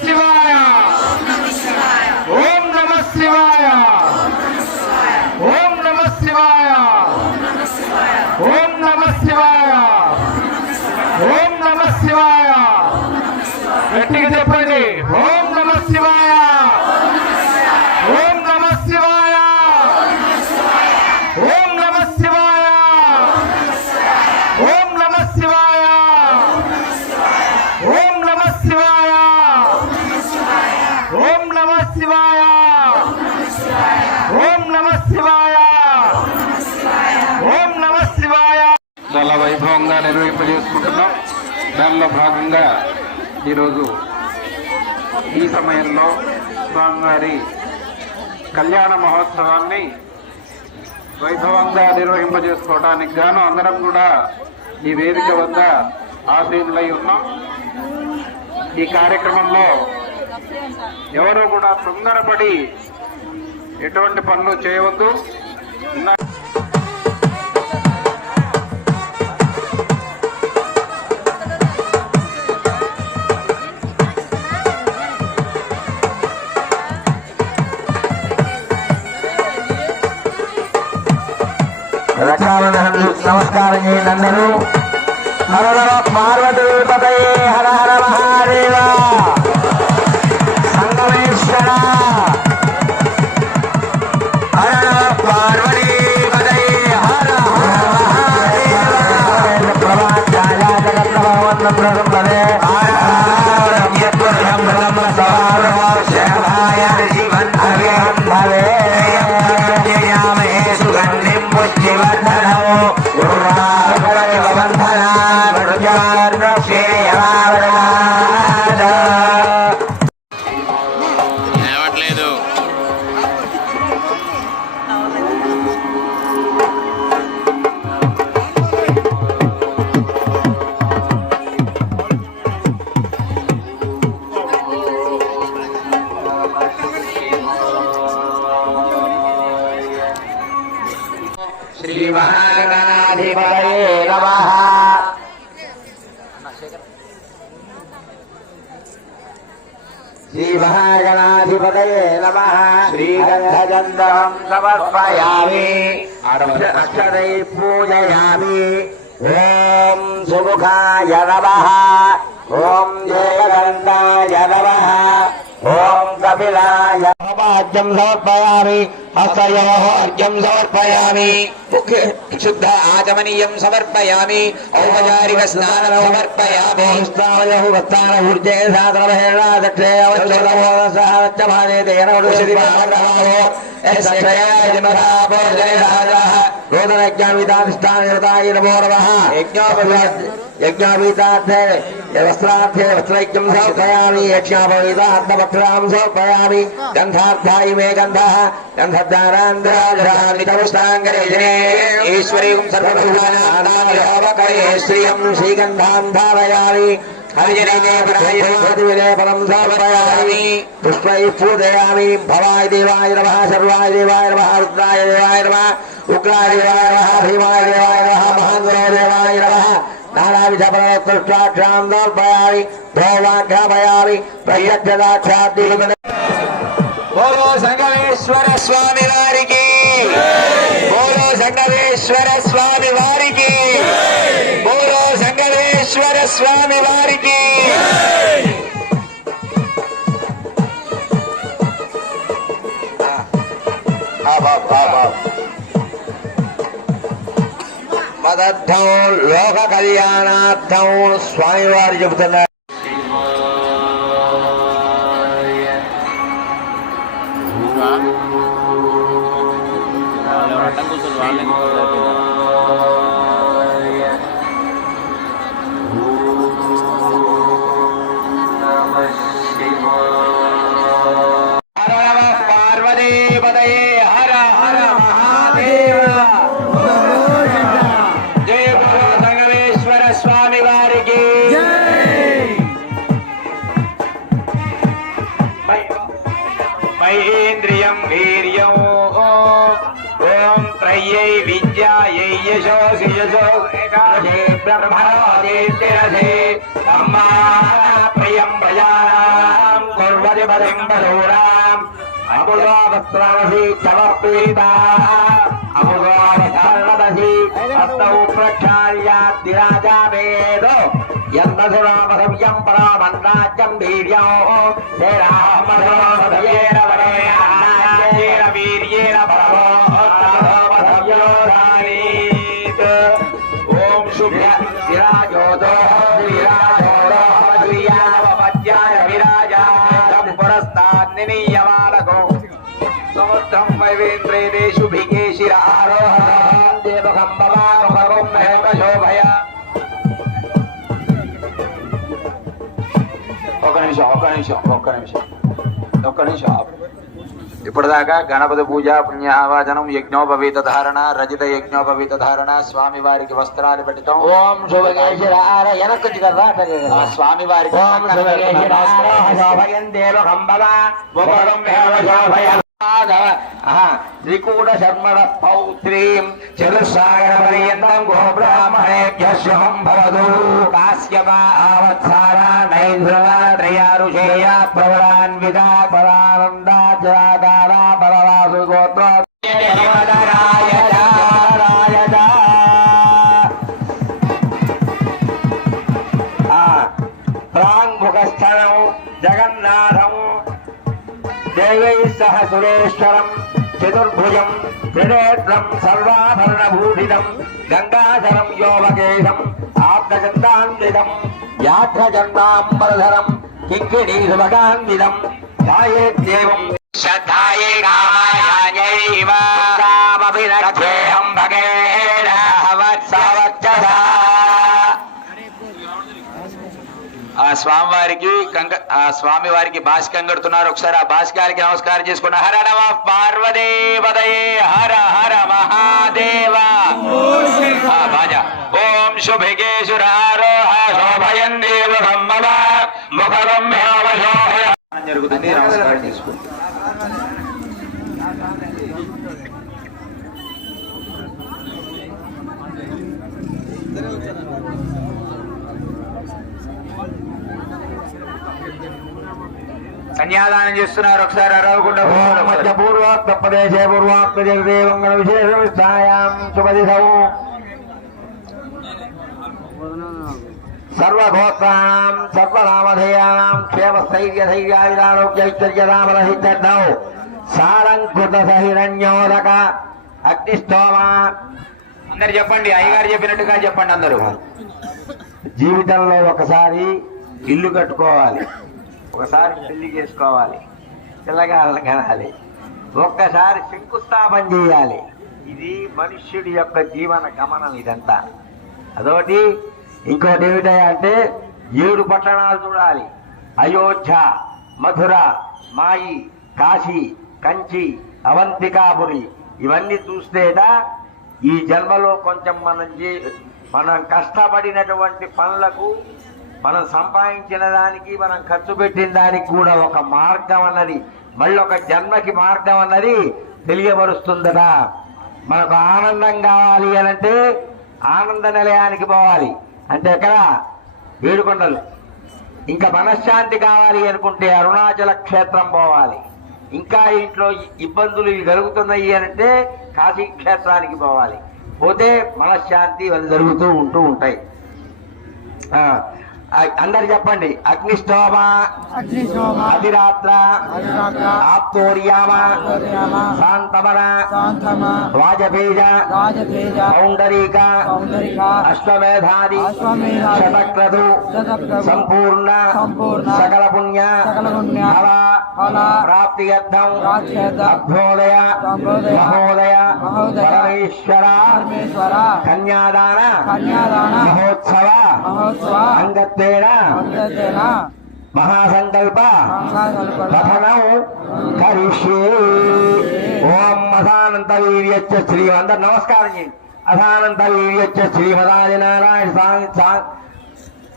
శివాయ ఓం నమ శివాయ ఓం నమ శివాయ ఓం నమ శివాయ ఓం నమ శివాయ గట్టిగా చెప్పండి ఓం నమ శివాయ ఓం నమ శివాయ ఓం నమ శివాయ ఓం నమ శివాయ ఓం నమ శివాయ ఓం నమ శివాయ ఓం నమ శివాయ ఓం నమ శివాయ చాలా వైభవంగా నిర్వహింపజేసుకుంటున్నాం. దానిలో భాగంగా ఈరోజు ఈ సమయంలో స్వామివారి కళ్యాణ మహోత్సవాన్ని వైభవంగా నిర్వహింపజేసుకోవడానికి గాను అందరం కూడా ఈ వేదిక వద్ద ఆసీనులై ఉన్నాం. ఈ కార్యక్రమంలో ఎవరు కూడా తొందరపడి ఎటువంటి పనులు చేయవద్దు. నమస్కారం చేయండి అందరూ. హర నమ పార్వతీ పతయే హర హర మహాదేవ సంగమేశ్వర హర నమ పార్వతీ పతయే హర హర మహాదేవ ప్రభాచార్య జగత్ప్రభావంతం ప్రసంపదే శ్రీ మహాగణాధిపతయే నమః. శ్రీ మహాగణాధిపతయే నమః. శ్రీగంధజందం సమర్పయామి అక్షరై పూజయామి. ఓం సుముఖాయ నమః. ఓం జయగంధాయ నమః. ఓం కపిలాయ అర్ఘ్యం సమర్పయామి. హస్తయోః అర్ఘ్యం సమర్పయామి. శుద్ధ ఆచమనీయం సమర్పయామి. ఔపచారిక స్నానం సమర్పయామి. స్నానయోః వస్త్రాణ ఊర్జే సాధనమహేణ దక్షే అవచ్చోదమోదసహవచ్చమానే తేన ఉడుషది మహాగ్రహో రోదనజ్ఞావితాధిష్టానయుతాయ నమో నమః. యజ్ఞాపీతార్థే వస్త్రార్థే వస్త్రైక్యం సమర్పయామి. యజ్ఞాపవీతార్థవక్త్రాం సమర్పయామి. గంధార్థాయ మే గంధః గంధద్వారాంధ్రాంగరే ఈశ్వరీం సర్వభూతానాదామయోపకరే శ్రియం శ్రీగంధాం ధారయామి. హరిజనీలేపనం సమర్పయామి. పుష్పై పూజయామి. భవాయ దేవాయ నమః. సర్వాయ దేవాయ నమః. రుద్రాయ దేవాయ నమః. ఉగ్రాయ దేవాయ నమః. భీమాయ దేవాయ నమః. మహాంగరో దేవాయ నమః. నానావిధపరకృష్టాక్షాం సమర్పయామి. భోవాఘ్రాపయామి. ప్రయక్షదాక్షాది. బోలో సంగమేశ్వర స్వామి వారికి. బోలో సంగమేశ్వర స్వామి వారికి. బోలో సంగమేశ్వర స్వామి వారికి. మదర్థం లోక కళ్యాణార్థం స్వామివారు చెబుతున్నారు. పార్వతీపతయే హర హర మహాదేవ. జయ సంగమేశ్వర స్వామి వారికి. మహేంద్రియం వీర్యం ఓం త్రయ్యై విద్యాయై యశోసి యశో బ్రహ్మణోదేతిరథే బ్రహ్మా ప్రియం భజానాం పరిమళోరాం అమృతావస్త్రామసి సమర్పితా అమృతావస్త్రామసి హస్తౌ ప్రక్షాళ్యాద్దిరాజావేదో యన్నసురామసవ్యం పరామన్నాజ్యం వీర్యో తేరామసోమసయేన వరేణ వీర్యేణ పరమో ఓం శుభ విరాజోదో విరాజోదో విరాజాయ విరాజాయ పురస్తాన్నియమాలకో సముద్రం వైవేంద్రే శుభికే శిరారోహం దేవకం భవానుభవం మహేమ శోభయ. ఒక్క నిమిషం ఇప్పటిదాకా గణపతి పూజ పుణ్యావాచనం యజ్ఞోపవీత ధారణ రజిత యజ్ఞోపవీత ధారణ స్వామి వారికి వస్త్రాలు పెట్టడం ఓం శుభకేశ్వర వెనక్కి స్వామి వారికి త్రికూట శర్మణ పౌత్రీం చతుస్సాగర పర్యంతం గో బ్రాహ్మణేభ్యశుభం భవతు కాశ్యపావత్సార నైంద్రవ త్రయారుషేయ ప్రవరాన్విత పరానంద జరాగార పరవాసు గోత్ర ప్రాంగుఖస్థలం జగన్నాథం దేవై సహ సురేశ్వరం చతుర్భుజం త్రినేత్రం సర్వాభరణభూషితం గంగాధరం యోగకేశం ఆప్తగంధాన్వితం యాత్రజన్మాంబరధరం కింకిణీ సుభగాన్వితం ధ్యాయేత్యేవం శ్రద్ధాయే రామాయణైవ రామభిరథేహం భగేన వత్సవచ్చసా. ఆ స్వామి వారికి బాసికం కడుతున్నారు. ఒకసారి ఆ బాసికాలకి నమస్కారం చేసుకున్న హర నమ పార్వదేవదయే హర హర మహాదేవ బాజా ఓం శుభికేశురారోహ శోభయం దేవ ముఖం జరుగుతుంది. నమస్కారం చేసుకుంటాం. కన్యాదానం చేస్తున్నారు. ఒకసారి అరవకుండా మధ్య పూర్వోత్తరప్రదేశే పూర్వాత్మజగదేవంగళ విశేషాయాం శుభదిశౌ సర్వగోత్రాణం సర్వనామధేయానాం క్షేమస్థైర్యధైర్యాయురారోగ్యైశ్వర్యరామరహితౌ సారంకృత సహిరణ్యోదక అగ్నిష్టోమ. అందరు చెప్పండి, అయ్యగారు చెప్పినట్టుగా చెప్పండి అందరూ. జీవితంలో ఒకసారి ఇల్లు కట్టుకోవాలి, ఒకసారి పెళ్లి చేసుకోవాలి, పిల్లగాళ్ళని కనాలి, ఒక్కసారి శంకుస్థాపన చేయాలి. ఇది మనుష్యుడి యొక్క జీవన గమనం ఇదంతా. అదొకటి. ఇంకోటి ఏమిటంటే 7 పట్టణాలు చూడాలి. అయోధ్య, మధుర, మాయి, కాశీ, కంచి, అవంతికాపురి. ఇవన్నీ చూస్తేట ఈ జన్మలో కొంచెం మనం కష్టపడినటువంటి పనులకు, మనం సంపాదించిన దానికి, మనం ఖర్చు పెట్టిన దానికి కూడా ఒక మార్గం అన్నది, మళ్ళీ ఒక జన్మకి మార్గం అన్నది తెలియబరుస్తుందట. మనకు ఆనందం కావాలి అనంటే ఆనంద నిలయానికి పోవాలి. అంటే ఎక్కడ? ఏడుకొండలు. ఇంకా మనశ్శాంతి కావాలి అనుకుంటే అరుణాచల క్షేత్రం పోవాలి. ఇంకా ఇంట్లో ఇబ్బందులు ఇవి కలుగుతున్నాయి అనంటే కాశీ క్షేత్రానికి పోవాలి. పోతే మనశ్శాంతి ఇవన్నీ జరుగుతూ ఉంటూ ఉంటాయి. అందరు చెప్పండి. అగ్నిష్టోమ, అధిరాత్ర, ఆప్తోర్యామ, శాంతమన, వాజపేజ, పౌండరీక, అశ్వమేధాది, శతక్రతు, సంపూర్ణ సకల పుణ్య ఫల ప్రాప్తియర్థం అభ్యోదయ మహోదయ పరమేశ్వర కన్యాదాన మహోత్సవ అంగత్వేన మహాసంకల్ప పఠనం కరిష్యే. ఓం అసానంత వీర్యచ్చ శ్రీ. అందరు నమస్కారం చేయండి. అసానంత వీర్యచ్చ శ్రీమదాదినారాయణ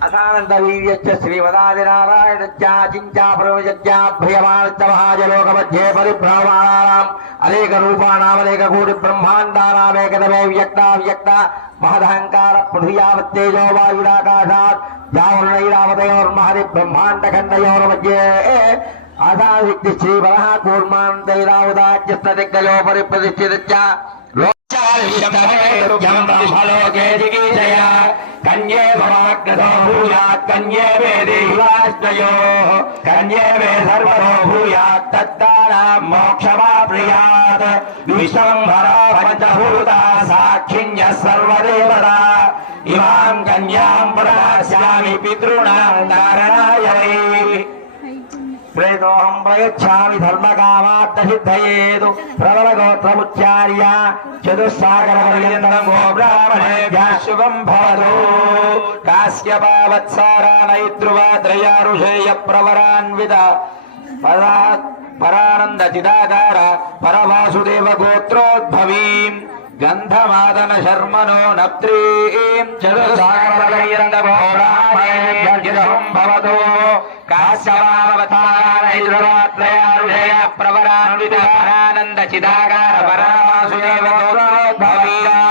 అసానంత వీర్యచ్చ శ్రీమదాదినారాయణ చించా ప్రవజత్యాభ్రియమానచ్చ మహాజలోక మధ్యే పరిభ్రమాణానాం అనేక రూపాణాం అనేక కోటి బ్రహ్మాండానామేకతమే వ్యక్త మహదహంకార పృథివ్యావత్తేజో వాయురాకాశాత్ జావరణైరావతయోర్మహది బ్రహ్మాండ ఖండయోర్ మధ్యే आधाविक्ति श्री बलः कूर्मान् दैरावदाज्यस्तदिग्गयोपरि प्रतिष्ठितच्च लोके जिगीषया कन्ये भवाग्रतो भूयात् कन्ये वेदे हिवाश्रयोः कन्ये वे सर्वतो भूयात् तत्तारां मोक्षमाप्नुयात् विश्वम्भरा पञ्चभूता साक्षिण्यः सर्वदेवता इमां कन्यां प्रदास्यामि पितॄणां कारणाय वै प्रेतोऽहं प्रयच्छामि धर्मकामार्थसिद्धयेतु प्रबलगोत्रमुच्चार्य चतुस्सागरपर्यन्तं गोब्राह्मणेभ्यः शुभं भवतु काश्यपावत्सारानैद्रुवाद्रयारुषेय प्रवरान्वित परानन्दचिदाकार परवासुदेव गोत्रोद्भवीम् गन्धमादन शर्मनो नप्त्रीं चतुस्सागरपर्यन्तम् भवतु काश्यपावत्सारानैद्रुवाद्रयारुषेय प्रवरान्वित परानन्दचिदाकार परवासुदेव गोत्रोद्भवीम्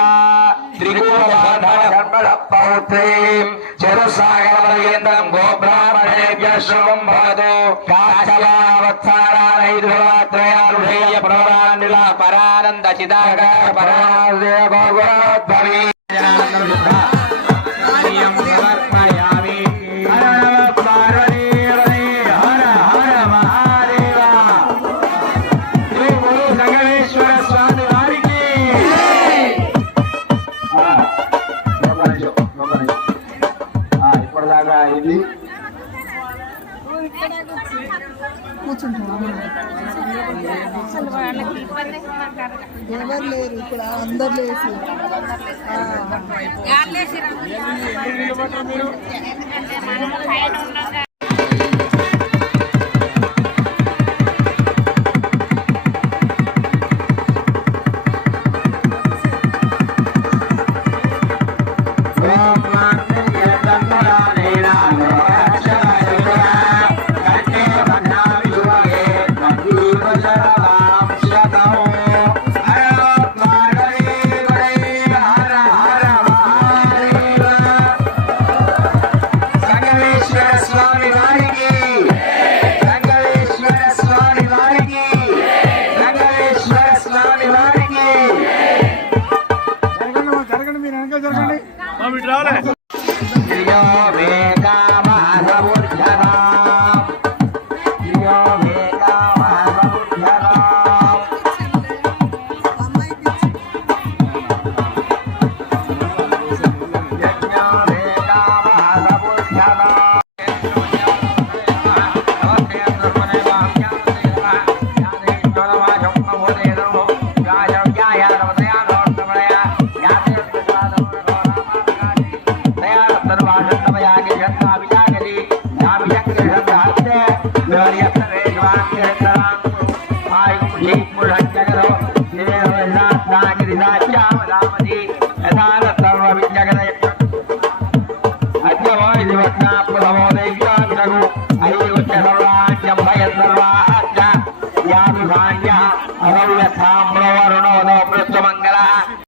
पौत्रीं चतुस्सागरपर्यन्तं गोब्राह्मणेभ्यः शुभं भवतु काश्यपावत्सारानैद्रुवाद्रयारुषेय प्रवरान्वित परानन्दचिदाकार परवासुदेव गोत्रोद्भवीम् ఎవరు లేరు ఇక్కడ అందరు లేరు Nah,